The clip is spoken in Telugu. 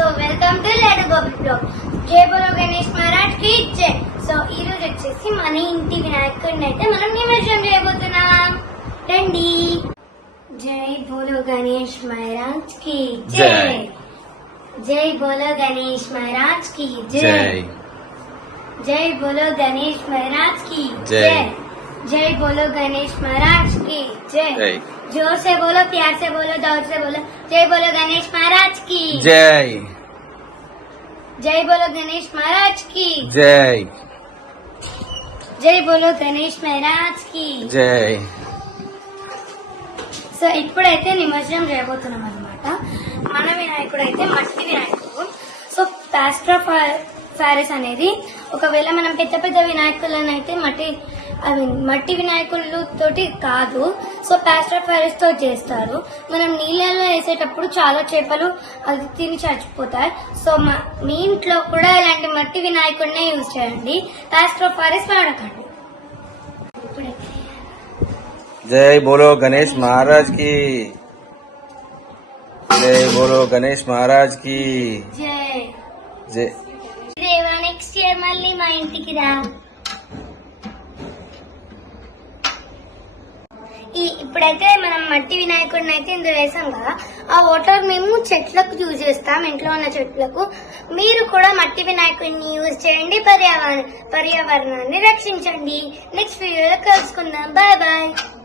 సో వెల్కమ్ టు లేడు గోపి బ్లాగ్ జయబోలో గణేష్ మహారాజ్కి సో ఈ రోజు వచ్చేసి మన ఇంటి వినాయకుడిని అయితే మనం నిమజ్జనం చేయబోతున్నాం. రండి. జై బోలో గణేష్ మహారాజ్కి జై. జై. బోలో గణేష్ మహారాజ్కి జై. జై. బోలో గణేష్ మహారాజ్కి జై. జై బోలో గణేష్ మహారాజ్ జై से बोलो प्यार से बोलो బోలో से बोलो। जय बोलो गणेश గణేష్ మహారాజ్కి జై बोलो गणेश గణేష్ మహారాజ్కి जय बोलो गणेश महाराज की। जय। सो సో ఇప్పుడైతే నిమజ్జనం చేయబోతున్నాం అన్నమాట. మన వినాయకుడు అయితే మట్టి వినాయకుడు సో ప్లాస్టర్ ఆఫ్ అనేది ఒకవేళ మనం పెద్ద పెద్ద వినాయకులను అయితే మట్టి అవి మట్టి వినాయకులు తోటి కాదు. సో ప్లాస్టర్ ప్యారిస్తో చేస్తారు. మనం నీళ్ళలో వేసేటప్పుడు చాలా చేపలు అది తిని చచ్చిపోతాయి. సో మా- ఇంట్లో కూడా ఇలాంటి మట్టి వినాయకుడినే యూజ్ చేయండి. ప్లాస్టర్ ప్యారిస్ వాడకండి. జై బోలో గణేష్ మహారాజ్కి. జై బోలో గణేష్ మహారాజ్కి. జై. జై. దేవా నెక్స్ట్ ఇయర్ మళ్ళీ మా ఇంటికి రా. ఈ ఇప్పుడైతే మనం మట్టి వినాయకుడిని అయితే ఇందులో వేసాం కదా ఆ వాటర్ మేము చెట్లకు యూజ్ చేస్తాం ఇంట్లో ఉన్న చెట్లకు. మీరు కూడా మట్టి వినాయకుడిని యూజ్ చేయండి పర్యావరణ పర్యావరణాన్ని రక్షించండి. నెక్స్ట్ వీడియోలో కలుసుకుందాం. Bye bye